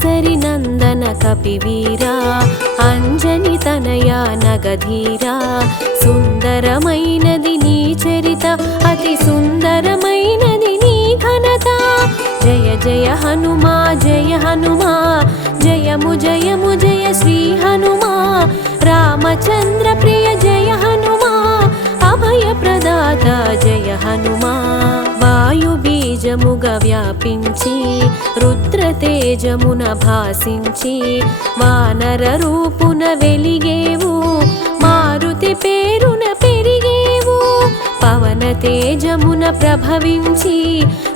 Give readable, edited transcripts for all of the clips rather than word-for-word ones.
కేసరి నందన కపివీరా అంజని తనయా నగధీరా సుందరమైనది నీ చరిత అతి సుందరమైనది నీ ఘనత జయ జయ హనుమా జయ హనుమా జయము జయము జయ శ్రీ హనుమా రామచంద్ర ప్రియ జయ హనుమా అభయ ప్రదాత జయ హనుమా వాయు బీజముగా వ్యాపించి రుద్ర తేజమున భాసించి వానర రూపున వెలిగేవు మారుతి పేరున పెరిగేవు పవన తేజమున ప్రభవించి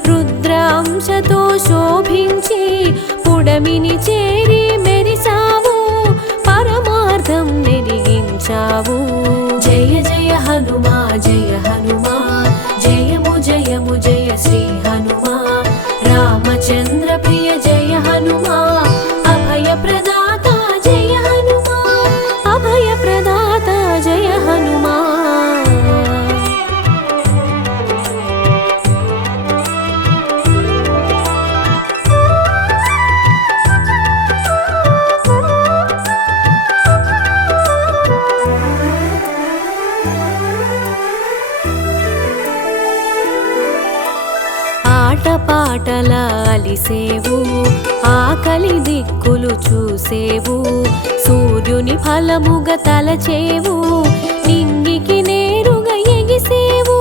రుద్రాంశతో శోభించి పుడమిని చేరి మెరిసావు పరమార్థం నెరిగించావు జయ జయ హనుమా జయ హనుమా జయము జయము జయ శ్రీ హనుమా రామచంద్ర ప్రియ జయ హనుమా అభయ ప్రదాత జయ హనుమా అభయ ప్రదాత జయ హనుమా ఆటపాటల అలిసేవు ఆకలి దిక్కులు చూసేవు సూర్యుని ఫలముగా తలచేవు నింగికి నేరుగా ఎగిసేవు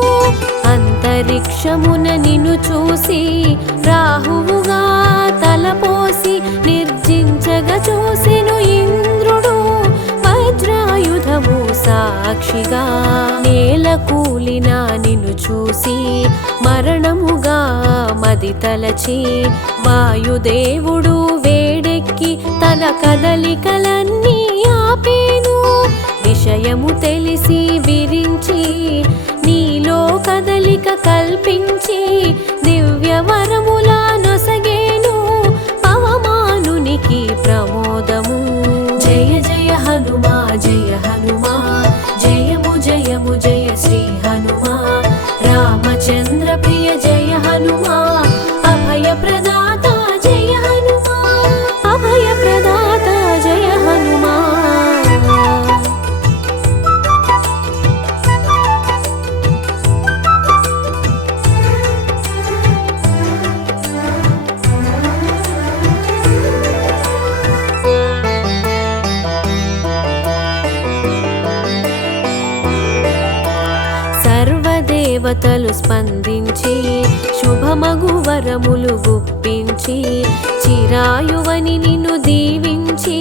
అంతరిక్షమున నిన్ను చూసి రాహువుగా తలపోసి నిర్జించగా చూసెను ఇంద్రుడు వజ్రాయుధము సాక్షిగా నేల కూలిన నిన్ను చూసి మరణముగా మది తలచి వాయుదేవుడు వేడెక్కి తన కదలికలన్నీ ఆపేను విషయము తెలిసి విరించి నీలో కదలిక కల్పించి దివ్య వరములా నొసగేను పవమానునికి ప్రమోదము జయ జయ హనుమా జయ హనుమా జయము జయము జయ శ్రీ హనుమా రామచంద్ర ప్రియ జయ హనుమా అభయ ప్రదాత జయ హనుమా అభయ ప్రదాత జయ హనుమా దేవతలు స్పందించి శుభమగు వరములు గుప్పించి చిరాయువని నిన్ను దీవించి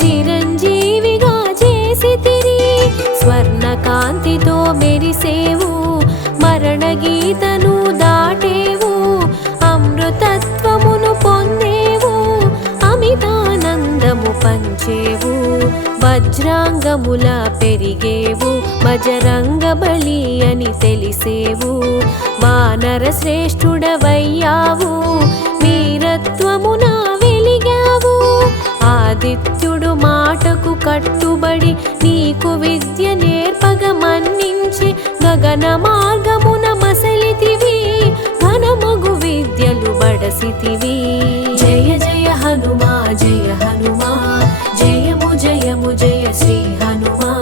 చిరంజీవిగా చేసితిరి స్వర్ణ కాంతితో మెరిసేవు మరణ గీతను దాటేవు అమృతత్వమును పొందేవు అమితానందము పంచేవు వజ్రాంగముల పెరిగేవు బజరంగ బలి అని తెలిసేవు వానర శ్రేష్ఠుడవయ్యావు వీరత్వమున వెలిగావు ఆదిత్యుడు మాటకు కట్టుబడి నీకు విద్య నేర్పగ మన్నించి గగన మార్గమున మసలితివి ఘనమగు విద్యలు బడసితివి జయ జయ హనుమా జయ హనుమా జయము జయము జయ శ్రీ హనుమా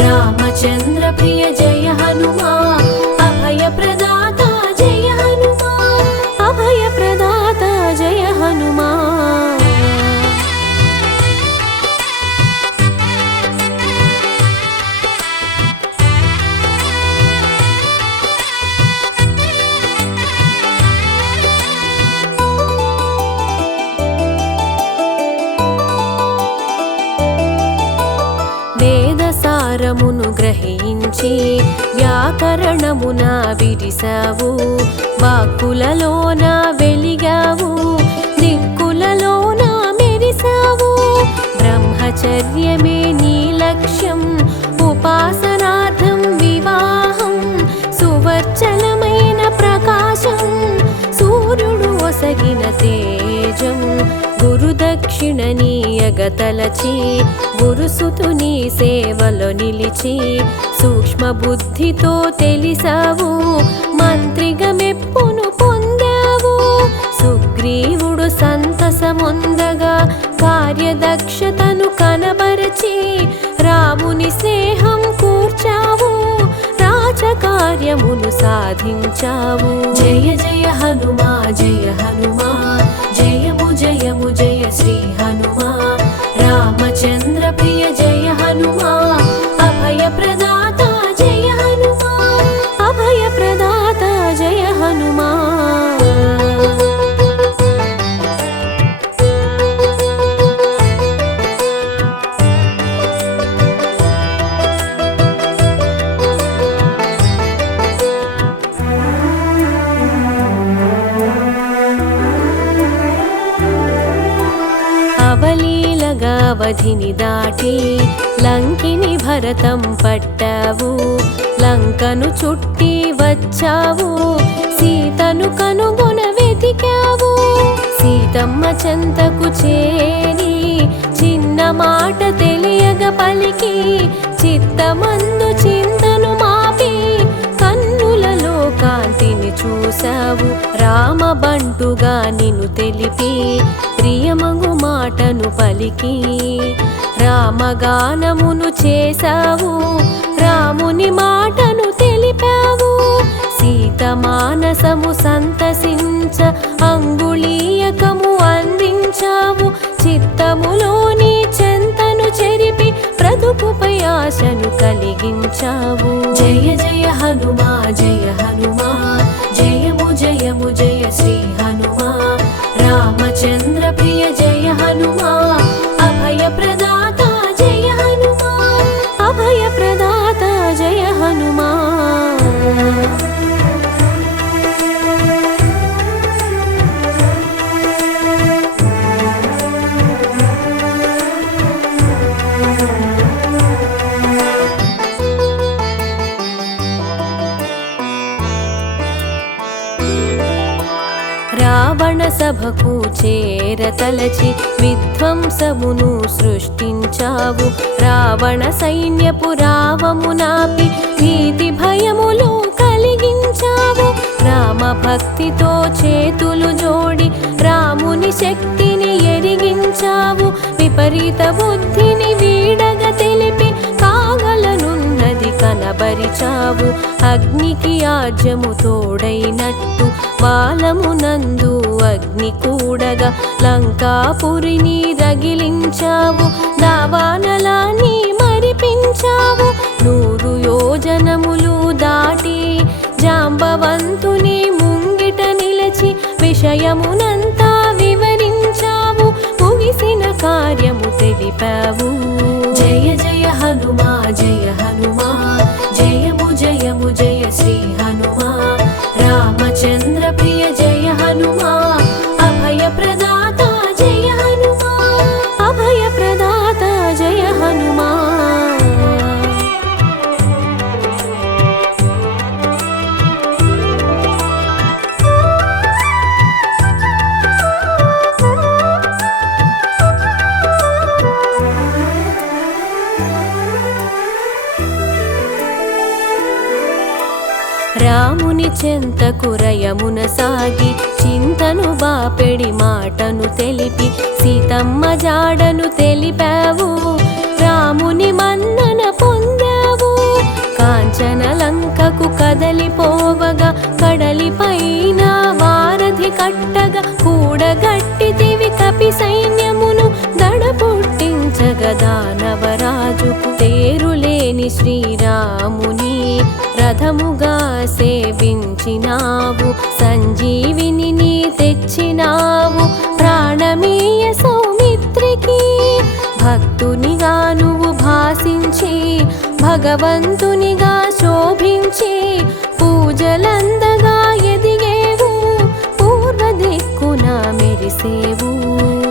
రామచంద్ర ప్రియ జయ హనుమా అభయ ప్రదాత జయ హనుమా అభయ ప్రదాత జయ హనుమా వేదసారమును గ్రహించి వ్యాకరణమున విరిసావు వాక్కులలోన వెలిగావు దిక్కులలోన మెరిసావు బ్రహ్మచర్యమే నీ లక్ష్యం ఉపాసనార్థం వివాహం సువర్చలమైన ప్రకాశం సూర్యుడు ఒసగిన తేజం గురుదక్షిణ నీయగతలచి గురుసుతుని సేవలో నిలిచి సూక్ష్మ బుద్ధితో తెలిసావు మంత్రిగా మెప్పును పొందావు సుగ్రీవుడు సంతసముందగా సాధించావు. జయ జయ హనుమా జయ హనుమా, జయము జయము జయ శ్రీ హనుమా. రామచంద్ర ప్రియ జయ హనుమా, అభయ ప్రదాత జయ హనుమా, అభయ ప్రదాత జయ హనుమా. అవలీలగావధిని దాటి లంకిని భరతం పట్టావు. లంకను చుట్టి వచ్చావు, సీతను కనుగొన వెతికావు. సీతమ్మ చెంతకు చేరి చిన్న మాట తెలియగ పలికి, చిత్తమందు చింతను మాపి కన్నులలో కాంతిని చూసావు. రామబంటుగా నిన్ను తెలిపి ప్రియమగు మాటను పలికి, రామగానమును చేసావు. రాముని మాటను తెలిపావు. సీత మానసము సంతసించ అంగుళీయకము అందించావు. చిత్తములోని చెంతను చెరిపి బ్రతుకుపై ఆశను కలిగించావు. జయ జయ హనుమా జయ హనుమా, జయము జయము జయ శ్రీ హనుమా. రామచంద్ర ప్రియ జయ హనుమా, అభయ ప్రదాత జయ హనుమా, అభయ ప్రదాత జయ హనుమా. రావణ సభకు చేరతలచి విధ్వంసమును సృష్టించావు. రావణ సైన్యపు రావము నాపి భీతి భయములు కలిగించావు. రామ భక్తితో చేతులు జోడి రాముని శక్తిని ఎరిగించావు. విపరీత బుద్ధిని వీడగ తెలిపి కాగలనున్నది కనబరిచావు. అగ్నికి ఆజ్యము తోడైనట్టు బాలమునందు అగ్ని కూడగా లంకాపురిని రగిలించావు. దావానలాన్ని మరిపించావు. 100 యోజనములు దాటి జాంబవంతుని ముంగిట నిలచి విషయమునంతా వివరించావు. ముగిసిన కార్యము తెలిపావు. జయ జయ హనుమా జయ హనుమా, జయము జయము జయ శ్రీ హనుమా. రామచంద్ర ప్రియ జయ హనుమా, అభయ ప్రదాత జయ హనుమా, అభయ ప్రదాత జయ హనుమా. రాముని చెంతకు రయమున సాగి చింతను బాపెడి మాటను తెలిపి సీతమ్మ జాడను తెలిపావు. రాముని మన్నన పొందావు. కాంచన లంకకు కదలిపోవగా కడలిపైన వారధి కట్టగా కూడగట్టితివి కపి సైన్యమును. దడ పుట్టించగా దానవరాజుకు తేరులేని శ్రీరాముని రథముగా సేవించినావు. సంజీవిని తెచ్చినావు. ప్రాణమీయ సౌమిత్రికి భక్తునిగా నువ్వు భాసించి భగవంతునిగా శోభించి పూజలందగా ఎదిగేవు. పూర్వ దిక్కున మెరిసేవు.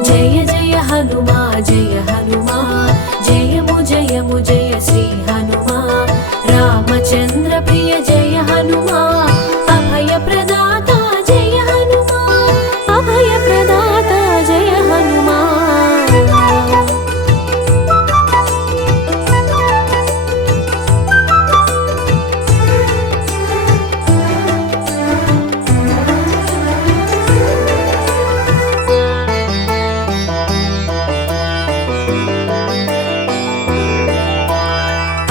జయ జయ హనుమా జయ హనుమా, జయము జయము జయ శ్రీ హనుమా. రామచంద్ర ప్రియ జయ హనుమా, అభయ ప్రదాత జయ హనుమా, అభయ ప్రదాత జయ హనుమా.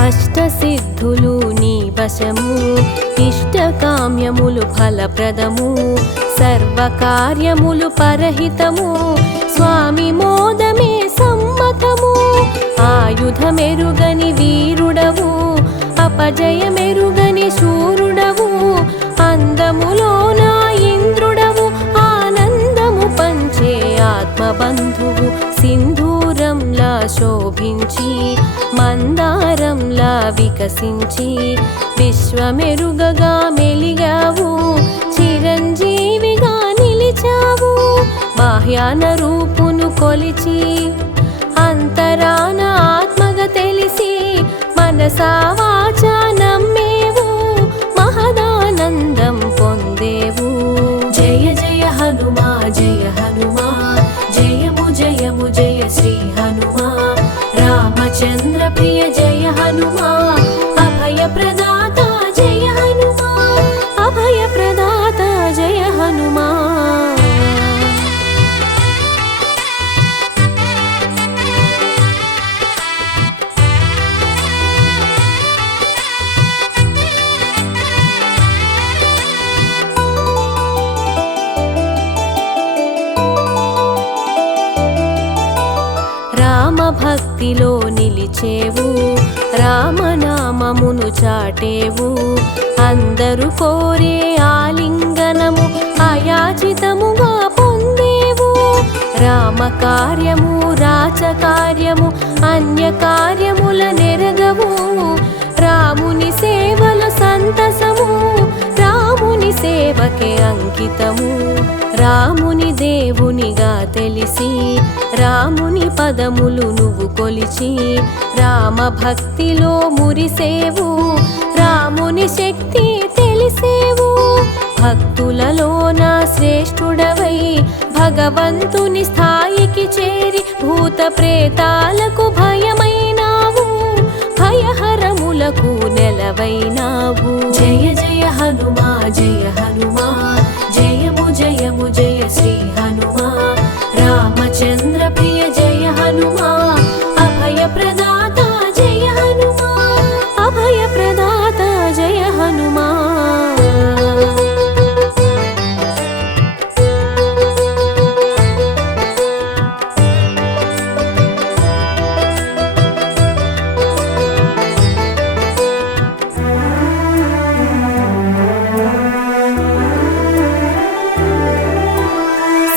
అష్టసిద్ధులు నీ వశము, ఇష్ట కామ్యములు ఫలప్రదము సర్వకార్యములు పరహితము స్వామి మోదమే సమ్మతము ఆయుధమెరుగని వీరుడవు అపజయమెరుగని శూరుడవు అందములో నా ఇంద్రుడవు ఆనందము పంచే ఆత్మబంధువు సింధూరంలా శోభించి మందారంలా వికసించి విశ్వమెరుగగా మెలిగావు చిరంజీవిగా నిలిచావు బాహ్యాన రూపును కొలిచి అంతరాన ఆత్మగా తెలిసి మనసా వాచా నమ్మేవు మహదానందం పొందేవు జయ జయ హనుమా జయ హనుమా జయము జయము జయ శ్రీ హనుమా రామచంద్ర ప్రియ జయ హనుమా అభయ ప్రదాత జయ హనుమా అభయ ప్రదాత జయ హనుమా రామభక్తిలో నిలిచేవు రామనామమును చాటేవు అందరూ కోరే ఆలింగనము అయాచితముగా పొందేవు రామకార్యము రాచకార్యము అన్యకార్యముల నెరగవు రాముని సేవల సంతసము రాముని సేవకే అంకితము రాముని దేవునిగా తెలిసి రాముని పదములు నువ్వు కొలిచి రామ భక్తిలో మురిసేవు రాముని శక్తి తెలిసేవు భక్తులలో నా శ్రేష్ఠుడవై భగవంతుని స్థాయికి చేరి భూత ప్రేతాలకు భయమైనావు భయహరములకు నెలవైనావు జయ జయ హనుమా జయ హనుమా జయము జయము జయ శ్రీ హనుమా రామచంద్ర ప్రియ జయ హనుమా అభయ ప్రదాత జయ హనుమా అభయ ప్రదాత జయ హనుమా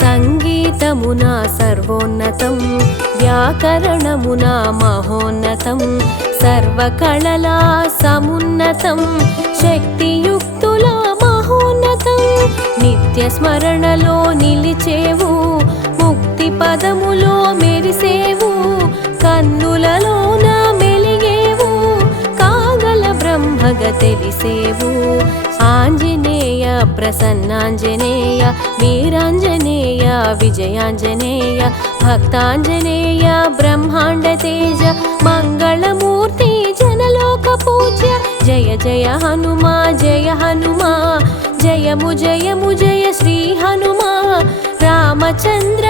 సంగీతమునా సర్వోన్నతం వ్యాకరణమునా మహోన్నతం సర్వకళలా సమున్నతం శక్తియుక్తుల మహోన్నతం నిత్య స్మరణలో నిలిచేవు ముక్తి పదములో మెరిసేవు కన్నులలోన మెలిగేవు కాగల బ్రహ్మగ తెలిసేవు ఆంజనేయ ప్రసన్నాంజనేయ వీరాంజనేయ విజయాంజనేయ భక్తాంజనేయ బ్రహ్మాండ తేజ మంగళమూర్తి జనలోక పూజ్య జయ జయ హనుమా జయ హనుమా జయము జయము జయ శ్రీ హనుమా రామచంద్ర